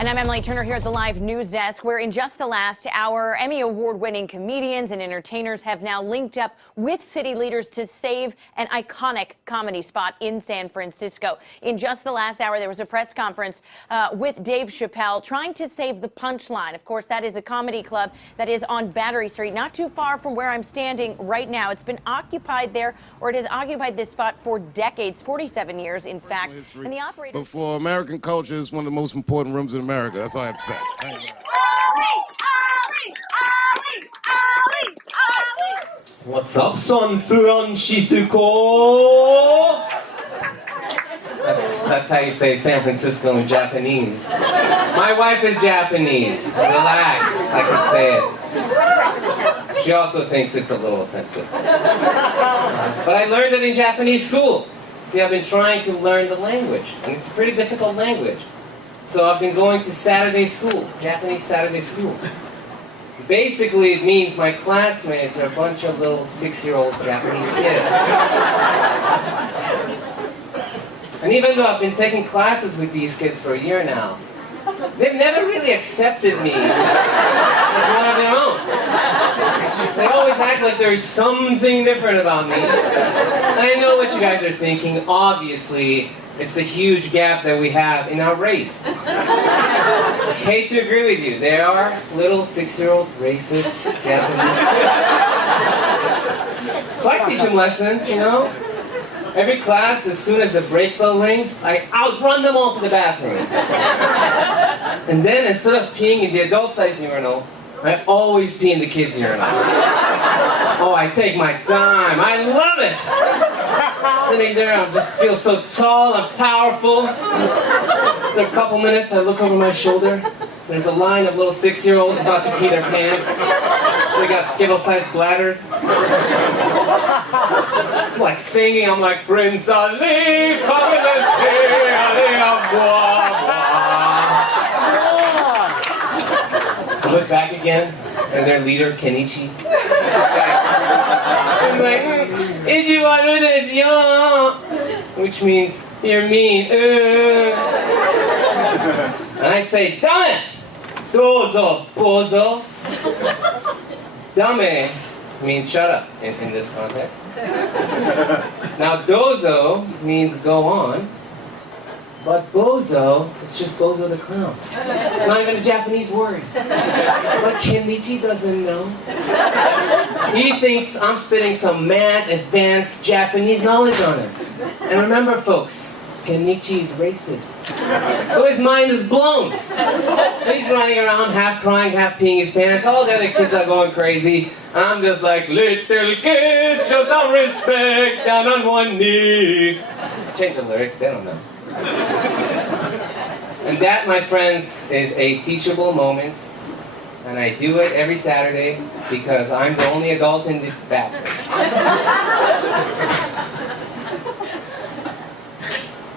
And I'm Emily Turner here at the live news desk, where in just the last hour, Emmy Award-winning comedians and entertainers have now linked up with city leaders to save an iconic comedy spot in San Francisco. In just the last hour, there was a press conference with Dave Chappelle trying to save the Punchline. Of course, that is a comedy club that is on Battery Street, not too far from where I'm standing right now. It's been occupied there, or it has occupied this spot for decades, 47 years, in fact. And the operator. But for American culture, it's one of the most important rooms in America. That's all I have to say. What's up, San Francisco? That's how you say San Francisco in Japanese. My wife is Japanese. Relax, I can say it. She also thinks it's a little offensive. But I learned it in Japanese school. See, I've been trying to learn the language, and it's a pretty difficult language. So I've been going to Saturday school, Japanese Saturday school. Basically, it means my classmates are a bunch of little 6-year-old Japanese kids. And even though I've been taking classes with these kids for a year now, they've never really accepted me as one of their own. They always act like there's something different about me. And I know what you guys are thinking. Obviously, it's the huge gap that we have in our race. I hate to agree with you. There are little 6-year-old racist Japanese kids. So I teach them lessons, you know. Every class, as soon as the break bell rings, I outrun them all to the bathroom. And then, instead of peeing in the adult-sized urinal, I always pee in the kids' urinal. Oh, I take my time. I love it! Sitting there, I just feel so tall and powerful. After a couple minutes, I look over my shoulder. There's a line of little 6-year-olds about to pee their pants. They got Skittle-sized bladders. I'm like singing, I'm like, Prince Ali, fabulous here, Ali, look back again, and their leader, Kenichi. I'm like, Ijiwaru desu yo, which means, you're mean. And I say, Dame! Dozo, bozo. Dame means shut up in this context. Now, dozo means go on, but bozo is just bozo the clown. It's not even a Japanese word. But Kenichi doesn't know. He thinks I'm spitting some mad, advanced Japanese knowledge on him. And remember, folks, Kenichi is racist. So his mind is blown. He's running around half crying, half peeing his pants. All the other kids are going crazy. I'm just like, little kid, show some respect, down on one knee. Change the lyrics, they don't know. And that, my friends, is a teachable moment. And I do it every Saturday because I'm the only adult in the bathroom.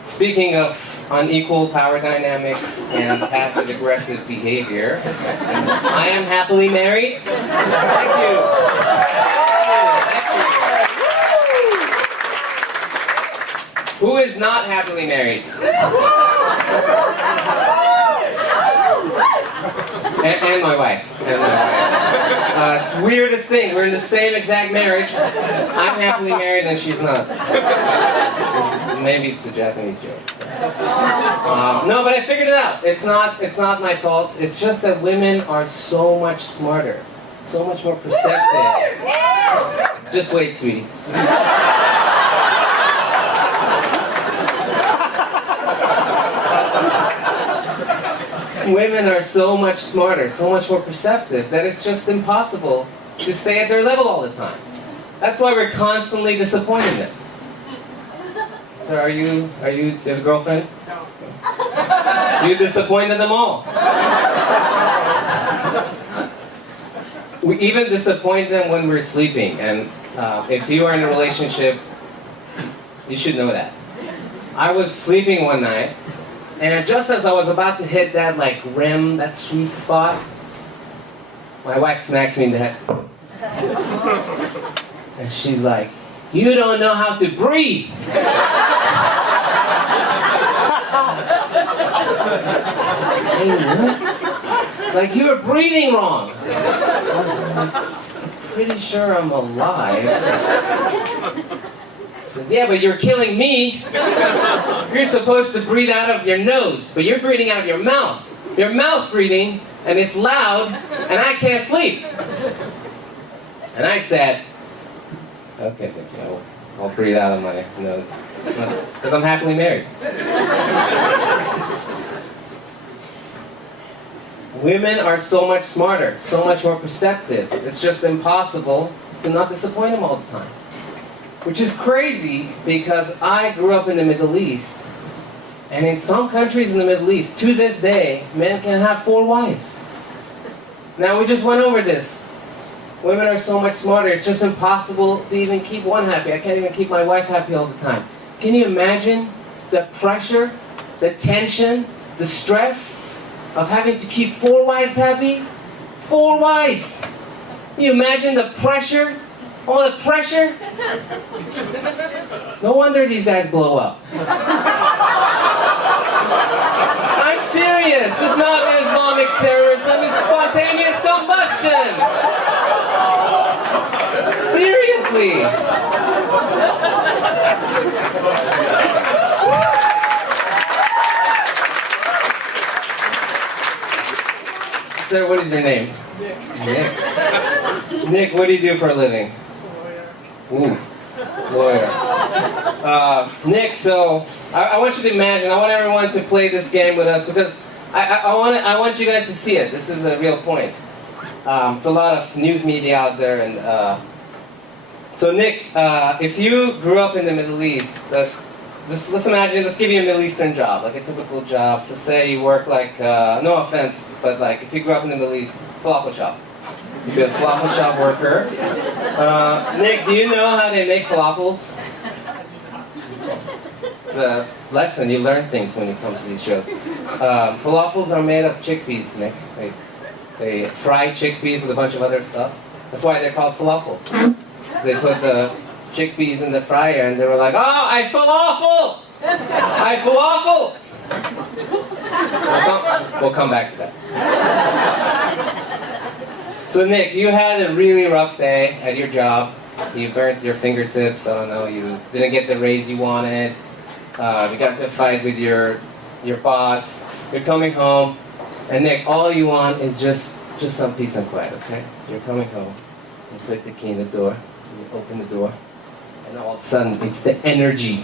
Speaking of unequal power dynamics and passive-aggressive behavior, I am happily married. Thank you. Who is not happily married? And my wife. It's the weirdest thing. We're in the same exact marriage. I'm happily married and she's not. Maybe it's the Japanese joke. No, but I figured it out. It's not my fault. It's just that women are so much smarter, so much more perceptive. Just wait, sweetie. Women are so much smarter, so much more perceptive, that it's just impossible to stay at their level all the time. That's why we're constantly disappointing them. So are you a girlfriend? No. You disappointed them all. We even disappoint them when we're sleeping, and if you are in a relationship, you should know that. I was sleeping one night, and just as I was about to hit that rim, that sweet spot, my wife smacks me in the head. And she's like, "You don't know how to breathe." Hey, what? It's like, you're breathing wrong. I'm pretty sure I'm alive. He says, yeah, but you're killing me. You're supposed to breathe out of your nose, but you're breathing out of your mouth. Your mouth breathing, and it's loud, and I can't sleep. And I said, okay, I'll breathe out of my nose. Because I'm happily married. Women are so much smarter, so much more perceptive. It's just impossible to not disappoint them all the time. Which is crazy because I grew up in the Middle East. And in some countries in the Middle East, to this day, men can have 4 wives. Now, we just went over this. Women are so much smarter, it's just impossible to even keep one happy. I can't even keep my wife happy all the time. Can you imagine the pressure, the tension, the stress of having to keep 4 wives happy? 4 wives! Can you imagine the pressure? All the pressure? No wonder these guys blow up. I'm serious. It's not Islamic terrorism. It's spontaneous combustion. Seriously. Sir, what is your name? Nick. Nick, what do you do for a living? Ooh, lawyer. Nick, so I want you to imagine, I want everyone to play this game with us because I want you guys to see it. This is a real point. It's a lot of news media out there. And so Nick, if you grew up in the Middle East, let's imagine, let's give you a Middle Eastern job, like a typical job. So say you work like, no offense, but like if you grew up in the Middle East, falafel shop. You'd be a falafel shop worker. Nick, do you know how they make falafels? It's a lesson. You learn things when you come to these shows. Falafels are made of chickpeas, Nick. They fry chickpeas with a bunch of other stuff. That's why they're called falafels. They put the chickpeas in the fryer and they were like, oh, I falafel! I falafel! We'll come back to that. So Nick, you had a really rough day at your job. You burnt your fingertips, I don't know, you didn't get the raise you wanted. You got into a fight with your boss. You're coming home, and Nick, all you want is just some peace and quiet, okay? So you're coming home, you put the key in the door, you open the door, and all of a sudden, it's the energy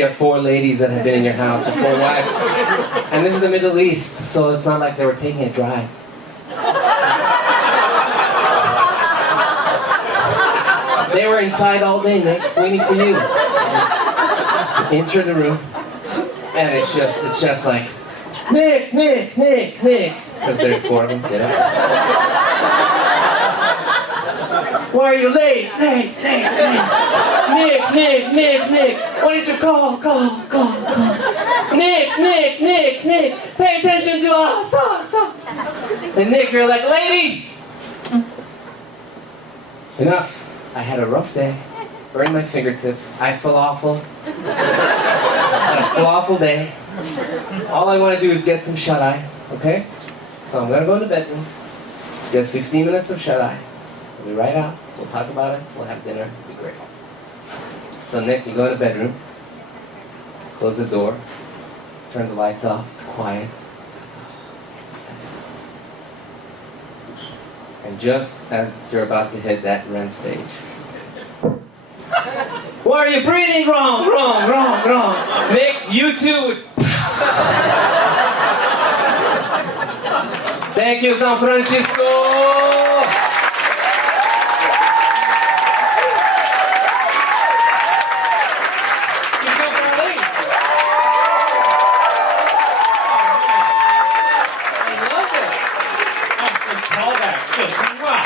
of 4 ladies that have been in your house, or 4 wives. And this is the Middle East, so it's not like they were taking a drive. They were inside all day, Nick, waiting for you. Enter the room, and it's just like, Nick, because there's 4 of them, get up. Why are you late? Nick, what is your call? Nick, pay attention to us. And Nick, you're like, ladies, enough. I had a rough day, burned my fingertips, I falafel. Had a falafel day. All I want to do is get some shut-eye, okay? So I'm going to go in the bedroom. Let's get 15 minutes of shut-eye. We'll be right out. We'll talk about it. We'll have dinner. It'll be great. So Nick, you go in the bedroom. Close the door. Turn the lights off. It's quiet. And just as you're about to hit that REM stage, why are you breathing wrong? Nick, you too. Thank you, San Francisco. Callback. Wow.